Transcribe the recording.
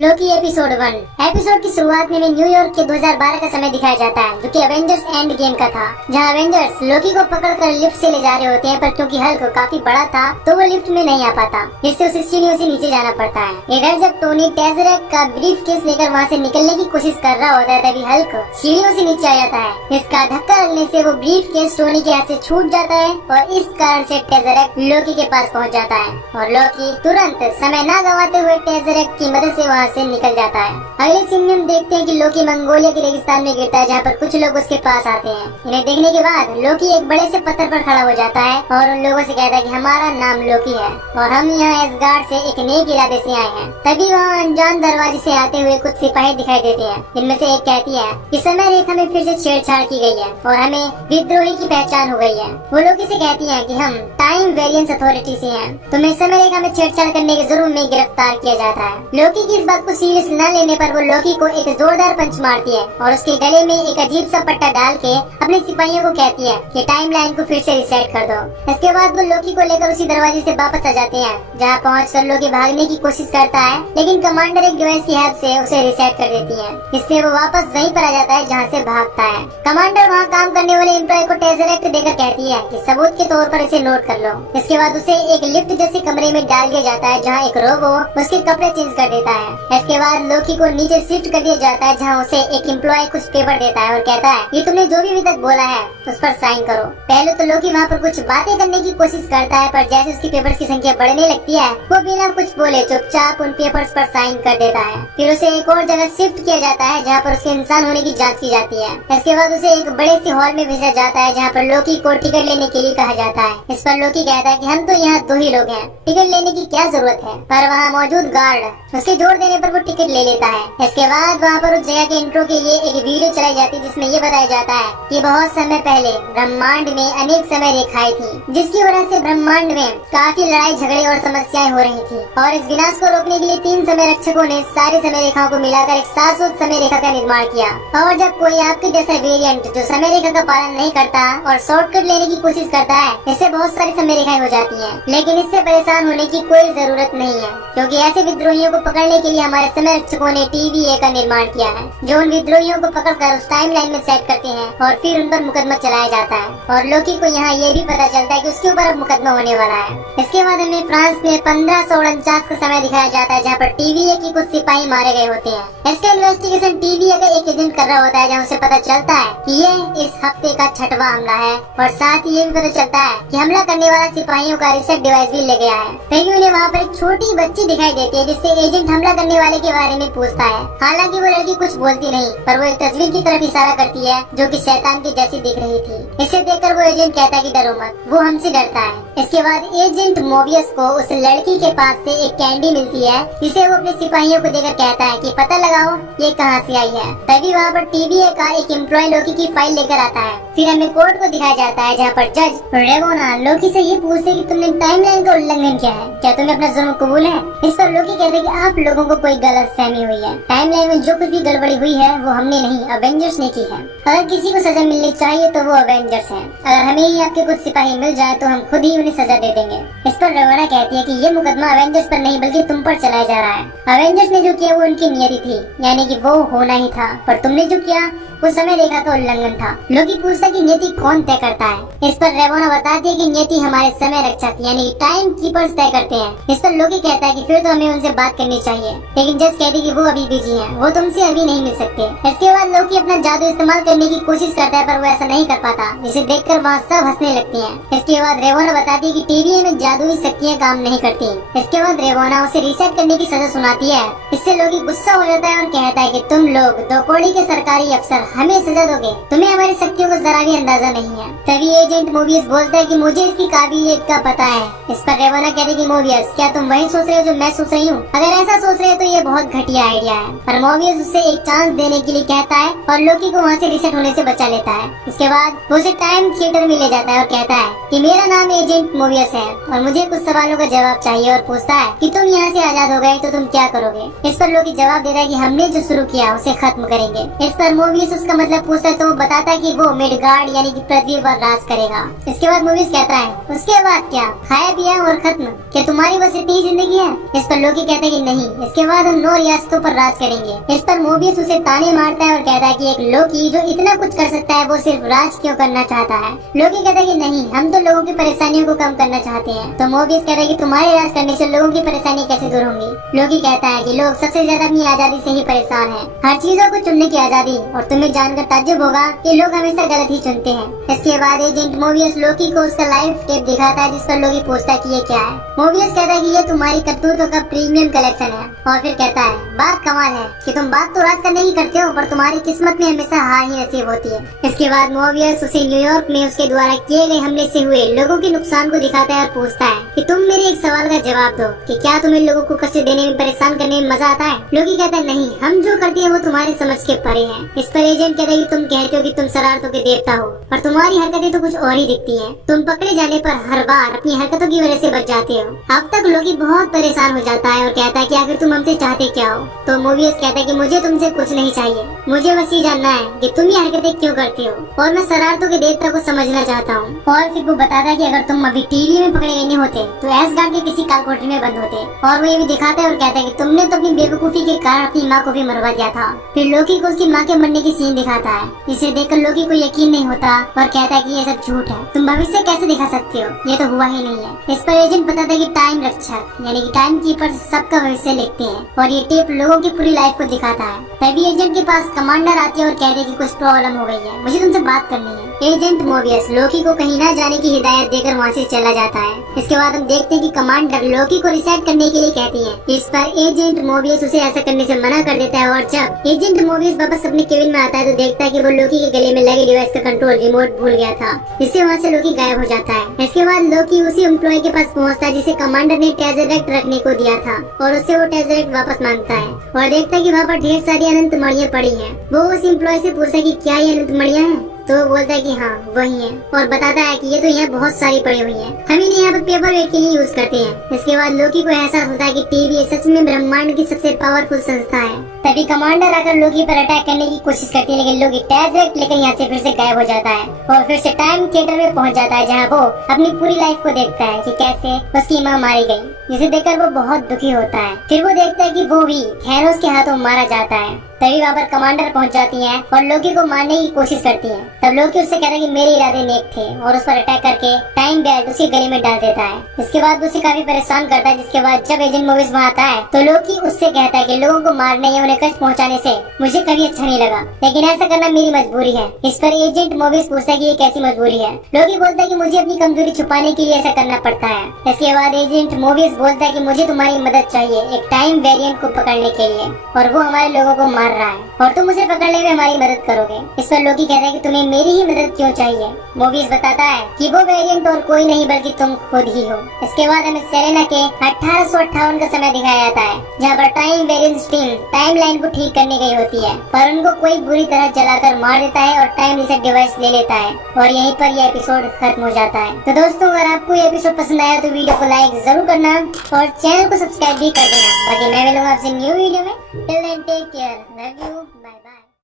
लोकी episode 1। Episode की शुरुआत में न्यूयॉर्क के 2012 का समय दिखाया जाता है, जो कि एवेंजर्स एंड गेम का था, जहां एवेंजर्स लोकी को पकड़कर लिफ्ट से ले जा रहे होते हैं, पर क्योंकि हल्क काफी बड़ा था तो वो लिफ्ट में नहीं आ पाता, जिससे उसे सीढ़ियों से नीचे जाना पड़ता है। इधर जब टोनी टेज़रेक्ट का ब्रीफ केस लेकर वहाँ से निकलने की कोशिश कर रहा होता है, तभी हल्क सीढ़ियों से नीचे आ जाता है, जिसका धक्का लगने से वो ब्रीफ केस टोनी के हाथ से छूट जाता है और इस कारण से टेज़रेक्ट लोकी के पास पहुँच जाता है और लोकी तुरंत समय न गंवाते हुए टेज़रेक्ट की मदद से वहाँ से निकल जाता है। अगले सीन में हम देखते हैं कि लोकी मंगोलिया के रेगिस्तान में गिरता है, जहाँ पर कुछ लोग उसके पास आते हैं। इन्हें देखने के बाद लोकी एक बड़े से पत्थर पर खड़ा हो जाता है और उन लोगों से कहता है कि हमारा नाम लोकी है और हम यहाँ एसगार्ड से एक नेक इरादे से आए हैं। तभी वहाँ अनजान दरवाजे से आते हुए कुछ सिपाही दिखाई देते हैं, जिनमें से एक कहती है कि समय रेखा में फिर से छेड़छाड़ की गई है और हमें विद्रोही की पहचान हो गई है। वो लोकी से कहती है कि हम टाइम वेरिएंस अथॉरिटी से हैं, तुम्हें समय रेखा में छेड़छाड़ करने के जुर्म में गिरफ्तार किया जाता है। लोकी की इस बात को सीरियस न लेने पर वो लोकी को एक जोरदार पंच मारती है और उसके गले में एक अजीब सा पट्टा डाल के अपने सिपाहियों को कहती है कि टाइमलाइन को फिर से रिसेट कर दो। इसके बाद वो लोकी को लेकर उसी दरवाजे से वापस आ जाते हैं, जहाँ पहुंचकर लोकी भागने की कोशिश करता है, लेकिन कमांडर एक डिवाइस की हेल्प से उसे रिसेट कर देती है। इससे वो वापस वहीं पर आ जाता है जहाँ से भागता है। कमांडर वहाँ काम करने वाले एम्प्लॉय को टेज़रेक्ट देकर कहती है कि सबूत के तौर पर इसे नोट कर लो। इसके बाद उसे एक लिफ्ट जैसे कमरे में डाल दिया जाता है, जहाँ एक रोबो उसके कपड़े चेंज कर देता है। इसके बाद लोकी को नीचे शिफ्ट कर दिया जाता है, जहाँ उसे एक एम्प्लॉय कुछ पेपर देता है और कहता है ये तुमने जो भी अभी तक बोला है उस पर साइन करो। पहले तो लोकी वहाँ पर कुछ बातें करने की कोशिश करता है, पर जैसे उसकी पेपर्स की संख्या बढ़ने लगती है वो बिना कुछ बोले चुपचाप उन पेपर्स पर साइन कर देता है। फिर उसे एक और जगह शिफ्ट किया जाता है, जहाँ पर उसके इंसान होने की जाँच की जाती है। इसके बाद उसे एक बड़े से हॉल में भेजा जाता है, जहाँ पर लोकी को टिकट लेने के लिए कहा जाता है। इस पर लोकी कहता है कि हम तो यहाँ 2 ही लोग हैं, टिकट लेने की क्या जरूरत है, पर वहाँ मौजूद गार्ड उसके जोर देने पर वो टिकट ले लेता है। इसके बाद वहाँ पर उस जगह के इंट्रो के लिए एक वीडियो चलाई जाती है, जिसमें ये बताया जाता है कि बहुत समय पहले ब्रह्मांड में अनेक समय रेखाएं थी, जिसकी वजह से ब्रह्मांड में काफी लड़ाई झगड़े और समस्याएं हो रही थी और इस विनाश को रोकने के लिए 3 समय रक्षकों ने सारी समय रेखाओं को मिलाकर एक शाश्वत समय रेखा का निर्माण किया। और जब कोई आपके जैसा वेरिएंट जो समय रेखा का पालन नहीं करता और शॉर्टकट लेने की कोशिश करता है, इससे बहुत सारी समय रेखाएं हो जाती है, लेकिन इससे परेशान होने की कोई जरूरत नहीं है, क्योंकि ऐसे विद्रोहियों को पकड़ने के लिए हमारे समय रक्षकों ने TVA का निर्माण किया है, जो उन विद्रोहियों को पकड़कर उस टाइमलाइन में सेट करते हैं और फिर उन पर मुकदमा चलाया जाता है। और लोकी को यहाँ ये भी पता चलता है कि उसके ऊपर अब मुकदमा होने वाला है। इसके बाद हमें फ्रांस में 1549 का समय दिखाया जाता है, जहाँ पर TVA की कुछ सिपाही मारे गए होते हैं। इसका इन्वेस्टिगेशन TVA का एक एजेंट कर रहा होता है, जहाँ उसे पता चलता है कि ये इस हफ्ते का 6वां हमला है और साथ ही ये भी पता चलता है कि हमला करने वाला सिपाहियों का रिसेट डिवाइस भी ले गया है। तभी उन्हें वहाँ पर एक छोटी बच्ची दिखाई देती है, जिससे एजेंट हमला करने वाले के बारे में पूछता है। हालांकि वो लड़की कुछ बोलती नहीं, पर वो एक तस्वीर की तरफ इशारा करती है जो कि शैतान की जैसी दिख रही थी। इसे देखकर वो एजेंट कहता है कि डरो मत, वो हमसे डरता है। इसके बाद एजेंट मोबियस को उस लड़की के पास से एक कैंडी मिलती है, जिसे वो अपने सिपाहियों को देकर कहता है कि पता लगाओ ये कहाँ से आई है। तभी वहाँ पर TVA का एक एम्प्लॉय लोकी की फाइल लेकर आता है। फिर हमें कोर्ट को दिखाया जाता है, जहाँ पर जज रेवोना लोकी से ये पूछते कि तुमने टाइमलाइन का उल्लंघन किया है, क्या तुम्हें अपना जुर्म कबूल है। इस पर लोकी कहते हैं कि आप लोगों को कोई गलत फहमी हुई है, टाइमलाइन में जो कुछ भी गड़बड़ी हुई है वो हमने नहीं एवेंजर्स ने की है। अगर किसी को सजा मिलनी चाहिए तो वो एवेंजर्स हैं। अगर हमें ही आपके कुछ सिपाही मिल जाए तो हम खुद ही उन्हें सजा दे देंगे। इस पर रेवोना कहती है कि ये मुकदमा एवेंजर्स पर नहीं बल्कि तुम पर चलाया जा रहा है। एवेंजर्स ने जो किया वो उनकी नियति थी, यानी कि वो होना ही था, पर तुमने जो किया वो समय रेखा का उल्लंघन था। लोकी पूछता कि नियति कौन तय करता है। इस पर रेवोना बताती है कि नियति हमारे समय रक्षक यानी कि टाइम कीपर्स तय करते हैं। इस पर लोकी कहता है कि फिर तो हमें उनसे बात करनी चाहिए, लेकिन जज कहती है कि वो अभी बिजी हैं, वो तुमसे अभी नहीं मिल सकते। इसके बाद लोकी अपना जादू इस्तेमाल करने की कोशिश करता है, पर वो ऐसा नहीं कर पाता, जिसे देखकर वहाँ सब हंसने लगती हैं। इसके बाद रेवोना बताती है कि TVA में जादुई शक्तियाँ काम नहीं करती। इसके बाद रेवोना उसे रीसेट करने की सजा सुनाती है। इससे लोकी गुस्सा हो जाता है और कहता है कि तुम लोग 2 कौड़ी के सरकारी अफसर हमें सजा दोगे, तुम्हें हमारी शक्तियों का जरा भी अंदाजा नहीं है। तभी एजेंट मोबियस बोलता है कि मुझे इसकी काबिलियत का पता है। इस पर रेवोना कहती है कि मोबियस क्या तुम वही सोच रहे हो जो मैं सोच रही हूँ? अगर ऐसा सोच रहे हो तो ये बहुत घटिया आइडिया है। पर मोबियस उससे एक चांस देने के लिए कहता है और लोकी को वहाँ से रिसेट होने से बचा लेता है। इसके बाद वो उसे टाइम थिएटर में ले जाता है और कहता है कि मेरा नाम एजेंट एजेंट मोबियस है और मुझे कुछ सवालों का जवाब चाहिए और पूछता है कि तुम यहाँ से आजाद हो गए तो तुम क्या करोगे। इस पर लोकी जवाब देता है कि हमने जो शुरू किया उसे खत्म करेंगे। इस पर मोबियस उसका मतलब पूछता है तो वो बताता है कि वो मिडगार्ड यानी कि पृथ्वी पर राज करेगा। इसके बाद मोबियस कहता है उसके बाद क्या, खाया पिया और खत्म, क्या तुम्हारी बस इतनी ही जिंदगी है। इस पर लोकी कहता है कि नहीं, इसके बाद हम 9 रियासतों पर राज करेंगे। इस पर मोबियस उसे ताने मारता है और कहता है कि एक लोकी जो इतना कुछ कर सकता है वो सिर्फ राज क्यों करना चाहता है। लोकी कहता है कि नहीं, हम तो लोगों की परेशानियों को कम करना चाहते हैं। तो मोबियस कहता है कि तुम्हारे राज करने से लोगों की परेशानी कैसे दूर होंगी। लोकी कहता है कि लोग सबसे ज्यादा अपनी आजादी से ही परेशान हैं, हर चीजों को चुनने की आजादी। और तुम्हें जानकर ताज्जुब होगा कि लोग हमेशा गलत ही चुनते हैं। इसके बाद एजेंट मोबियस लोकी को उसका लाइव टेप दिखाता है जिस पर लोकी पूछता है कि ये क्या है। मोबियस कहता है कि ये तुम्हारी करतूतों का प्रीमियम कलेक्शन है और फिर कहता है बात कमाल है कि तुम बात तो राज करने ही करते हो पर तुम्हारी किस्मत में हमेशा हार ही नसीब होती है। इसके बाद मोबियस उसे न्यूयॉर्क में उसके द्वारा किए गए हमले से हुए लोगों के नुकसान को दिखाता है और पूछता है कि तुम मेरे एक सवाल का जवाब दो कि क्या तुम्हें लोगों को कष्ट देने में, परेशान करने में मजा आता है। लोकी कहता है नहीं, हम जो करते हैं वो तुम्हारे समझ के परे है। इस पर एजेंट कहता है कि तुम कहते हो कि तुम शरारतों के देवता हो और तुम्हारी हरकतें तो कुछ और ही दिखती हैं। तुम पकड़े जाने पर हर बार अपनी हरकतों की वजह से बच जाते हो। अब तक लोकी बहुत परेशान हो जाता है और कहता है कि आखिर तुम हमसे चाहते क्या हो। तो मोबियस कहता है कि मुझे तुमसे कुछ नहीं चाहिए, मुझे बस ये जानना है कि तुम ये हरकतें क्यों करते हो और मैं शरारतों के देवता को समझना चाहता हूँ। और फिर वो बताता है कि अगर तुम अभी टीवी में पकड़े गए नहीं होते तो एसगार्ड के किसी काल कोठरी में बंद होते। और वो ये भी दिखाता है और कहता है कि तुमने तो अपनी बेवकूफी के कारण अपनी माँ को भी मरवा दिया था। फिर लोकी को उसकी माँ के मरने की सीन दिखाता है। इसे देखकर लोकी को यकीन नहीं होता और कहता है कि ये सब झूठ है, तुम भविष्य कैसे दिखा सकते हो, ये तो हुआ ही नहीं है। इस पर एजेंट बताता है कि टाइम रक्षक यानी कि टाइम कीपर सबका भविष्य लिखते हैं और ये टेप लोगों की पूरी लाइफ को दिखाता है। तभी एजेंट के पास कमांडर आती है और कहते हैं कि कुछ प्रॉब्लम हो गई है, मुझे तुमसे बात करनी है। एजेंट मोबियस लोकी को कहीं न जाने की हिदायत देकर वहाँ से चला जाता है। इसके बाद हम देखते हैं कि कमांडर लोकी को रिसेट करने के लिए कहती है। इस पर एजेंट मोबियस उसे ऐसा करने से मना कर देता है और जब एजेंट मोबियस वापस अपने केबिन में आता है तो देखता है कि वो लोकी के गले में लगे डिवाइस का कंट्रोल रिमोट भूल गया था, जिससे वहाँ से लोकी गायब हो जाता है। इसके बाद लोकी उसी एम्प्लॉय के पास पहुँचता है जिसे कमांडर ने टेज़रेक्ट रखने को दिया था और उससे वो टेज़रेक्ट वापस मांगता है और देखता है कि वहाँ पर ढेर सारी अनंत मणियाँ पड़ी हैं। वो उस एम्प्लॉय से पूछता है कि क्या ये अनंत मणियाँ हैं, तो वो बोलता है कि हाँ वही है और बताता है कि ये तो यहाँ बहुत सारी पड़ी हुई हैं, हम इन्हें यहाँ पर पेपर वेट के लिए यूज करते हैं। इसके बाद लोकी को एहसास होता है कि टीवी सच में ब्रह्मांड की सबसे पावरफुल संस्था है। तभी कमांडर आकर लोकी पर अटैक करने की कोशिश करती है लेकिन लोकी टेज़रेक्ट लेकर यहाँ से फिर से गायब हो जाता है और फिर से टाइम थिएटर में पहुँच जाता है जहाँ वो अपनी पूरी लाइफ को देखता है कि कैसे उसकी माँ मारी गई, जिसे देखकर वो बहुत दुखी होता है। फिर वो देखता है कि वो भी थैनोस के हाथों मारा जाता है। तभी वहाँ पर कमांडर पहुँच जाती है और लोकी को मारने की कोशिश करती है। तब लोकी उससे कहता है कि मेरे इरादे नेक थे और उस पर अटैक करके टाइम बेल्ट उसके गले में डाल देता है। इसके बाद उसे काफी परेशान करता है। जिसके बाद जब एजेंट मोबियस वहाँ आता है तो लोकी उससे कहता है कि लोगों को मारने या उन्हें कष्ट पहुँचाने से मुझे कभी अच्छा नहीं लगा, लेकिन ऐसा करना मेरी मजबूरी है। इस पर एजेंट मोबियस पूछता है कि ये कैसी मजबूरी है। लोकी बोलता है कि मुझे अपनी कमजोरी छुपाने के लिए ऐसा करना पड़ता है। इसके बाद एजेंट मोबियस बोलता है कि मुझे तुम्हारी मदद चाहिए एक टाइम वेरिएंट को पकड़ने के लिए और वो हमारे लोगों को मार रहा है और तुम उसे पकड़ने में हमारी मदद करोगे। इस पर लोकी कहता है कि तुम्हें मेरी ही मदद क्यों चाहिए। मोबियस बताता है कि वो वेरिएंट और कोई नहीं बल्कि तुम खुद ही हो। इसके बाद हमें सेलेना के 1858 का समय दिखाया जाता है जहाँ पर time variant team time line को ठीक करने गई होती है पर उनको कोई बुरी तरह जलाकर मार देता है और टाइम रिसेट डिवाइस ले लेता है और यहीं पर यह एपिसोड खत्म हो जाता है। तो दोस्तों अगर आपको ये एपिसोड पसंद आया तो वीडियो को लाइक जरूर करना और चैनल को सब्सक्राइब भी कर देना। बाकी मैं मिलूंगा आपसे न्यू वीडियो में। Till then take care, love you.